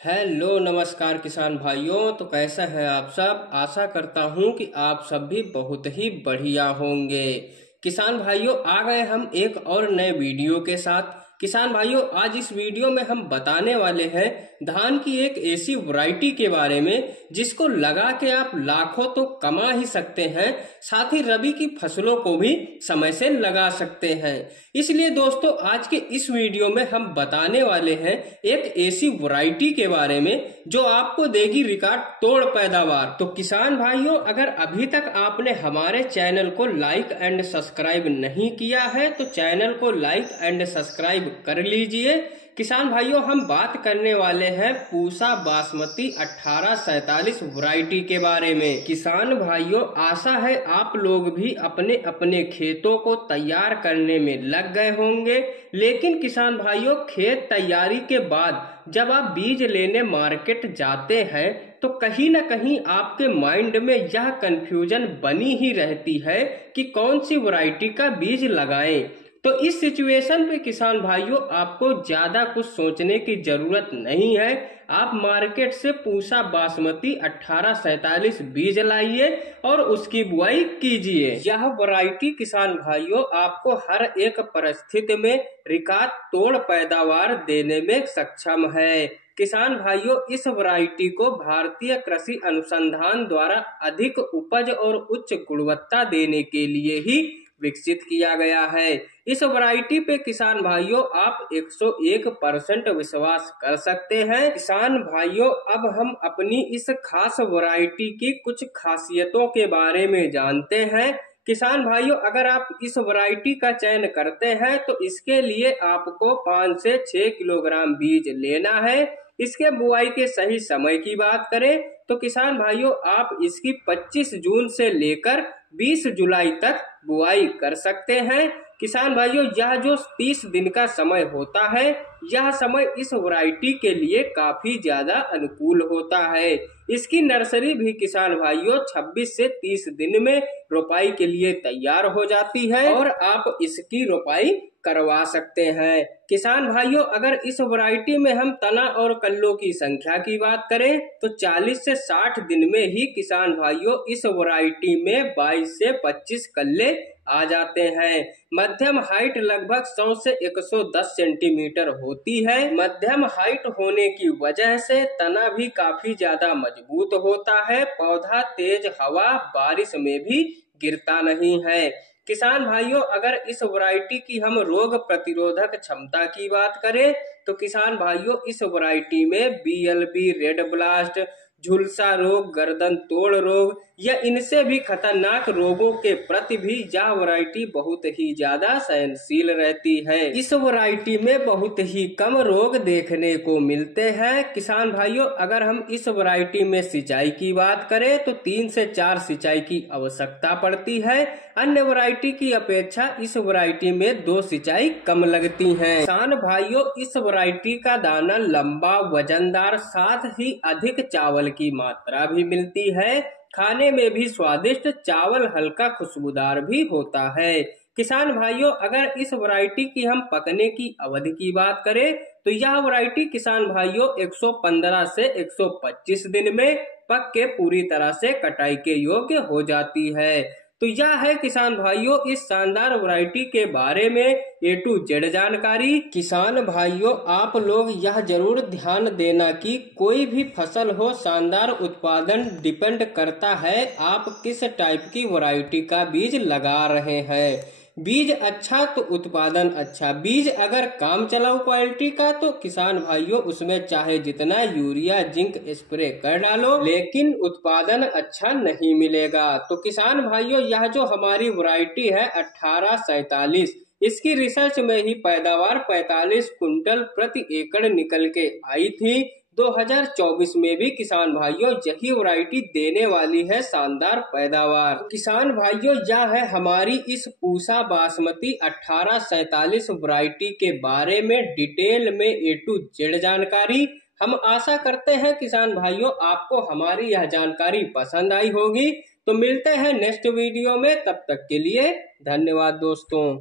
Hello नमस्कार किसान भाइयों। तो कैसा है आप सब। आशा करता हूं कि आप सब भी बहुत ही बढ़िया होंगे। किसान भाइयों आ गए हम एक और नए वीडियो के साथ। किसान भाइयों आज इस वीडियो में हम बताने वाले हैं धान की एक ऐसी वैरायटी के बारे में जिसको लगा के आप लाखों तो कमा ही सकते हैं, साथ ही रबी की फसलों को भी समय से लगा सकते हैं। इसलिए दोस्तों आज के इस वीडियो में हम बताने वाले हैं एक ऐसी वैरायटी के बारे में जो आपको देगी रिकॉर्ड तोड़ पैदावार। तो किसान भाइयों अगर अभी तक आपने हमारे चैनल को लाइक एंड सब्सक्राइब नहीं किया है तो चैनल को लाइक एंड सब्सक्राइब कर लीजिए। किसान भाइयों हम बात करने वाले हैं पूसा बासमती 1847 वैरायटी के बारे में। किसान भाइयों आशा है आप लोग भी अपने अपने खेतों को तैयार करने में लग गए होंगे, लेकिन किसान भाइयों खेत तैयारी के बाद जब आप बीज लेने मार्केट जाते हैं तो कहीं ना कहीं आपके माइंड में यह कंफ्यूजन बनी ही रहती है कि कौन सी वैरायटी का बीज लगाएं। तो इस सिचुएशन पे किसान भाइयों आपको ज्यादा कुछ सोचने की जरूरत नहीं है। आप मार्केट से पूसा बासमती 1847 बीज लाइए और उसकी बुआई कीजिए। यह वैरायटी किसान भाइयों आपको हर एक परिस्थिति में रिकॉर्ड तोड़ पैदावार देने में सक्षम है। किसान भाइयों इस वैरायटी को भारतीय कृषि अनुसंधान द्वारा अधिक उपज और उच्च गुणवत्ता देने के लिए ही विकसित किया गया है। इस वैरायटी पे किसान भाइयों आप 101% विश्वास कर सकते हैं। किसान भाइयों अब हम अपनी इस खास वैरायटी की कुछ खासियतों के बारे में जानते हैं। किसान भाइयों अगर आप इस वैरायटी का चयन करते हैं तो इसके लिए आपको 5 से 6 किलोग्राम बीज लेना है। इसके बुआई के सही समय की बात करें तो किसान भाइयों आप इसकी 25 जून से लेकर 20 जुलाई तक बुआई कर सकते हैं। किसान भाइयों यह जो 30 दिन का समय होता है यह समय इस वैरायटी के लिए काफी ज्यादा अनुकूल होता है। इसकी नर्सरी भी किसान भाइयों 26 से 30 दिन में रोपाई के लिए तैयार हो जाती है और आप इसकी रोपाई करवा सकते हैं। किसान भाइयों अगर इस वैरायटी में हम तना और कल्लों की संख्या की बात करें तो 40 से 60 दिन में ही किसान भाइयों इस वैरायटी में 22 से 25 कल्ले आ जाते हैं। मध्यम हाइट लगभग 100 से 110 सेंटीमीटर होती है। मध्यम हाइट होने की वजह से तना भी काफी ज्यादा मजबूत होता है। पौधा तेज हवा बारिश में भी गिरता नहीं है। किसान भाइयों अगर इस वैरायटी की हम रोग प्रतिरोधक क्षमता की बात करें तो किसान भाइयों इस वैरायटी में BLB, रेड ब्लास्ट, झुलसा रोग, गर्दन तोड़ रोग या इनसे भी खतरनाक रोगों के प्रति भी यह वैरायटी बहुत ही ज्यादा सहनशील रहती है। इस वैरायटी में बहुत ही कम रोग देखने को मिलते हैं। किसान भाइयों अगर हम इस वैरायटी में सिंचाई की बात करें तो 3 से 4 सिंचाई की आवश्यकता पड़ती है। अन्य वैरायटी की अपेक्षा इस वैरायटी में 2 सिंचाई कम लगती हैं। किसान भाइयों इस वैरायटी का दाना लंबा वजनदार साथ ही अधिक चावल की मात्रा भी मिलती है। खाने में भी स्वादिष्ट, चावल हल्का खुशबूदार भी होता है। किसान भाइयों अगर इस वैरायटी की हम पकने की अवधि की बात करें तो यह वैरायटी किसान भाइयों 115 से 125 दिन में पक के पूरी तरह से कटाई के योग्य हो जाती है। तो यह है किसान भाइयों इस शानदार वैरायटी के बारे में A to Z जानकारी। किसान भाइयों आप लोग यह जरूर ध्यान देना कि कोई भी फसल हो शानदार उत्पादन डिपेंड करता है आप किस टाइप की वैरायटी का बीज लगा रहे हैं। बीज अच्छा तो उत्पादन अच्छा, बीज अगर काम चलाऊ क्वालिटी का तो किसान भाइयों उसमें चाहे जितना यूरिया जिंक स्प्रे कर डालो लेकिन उत्पादन अच्छा नहीं मिलेगा। तो किसान भाइयों यह जो हमारी वैरायटी है 1847 इसकी रिसर्च में ही पैदावार 45 कुंटल प्रति एकड़ निकल के आई थी। 2024 में भी किसान भाइयों यही वैरायटी देने वाली है शानदार पैदावार। किसान भाइयों यह है हमारी इस पूसा बासमती 1847 वैरायटी के बारे में डिटेल में A to Z जानकारी। हम आशा करते हैं किसान भाइयों आपको हमारी यह जानकारी पसंद आई होगी। तो मिलते हैं नेक्स्ट वीडियो में, तब तक के लिए धन्यवाद दोस्तों।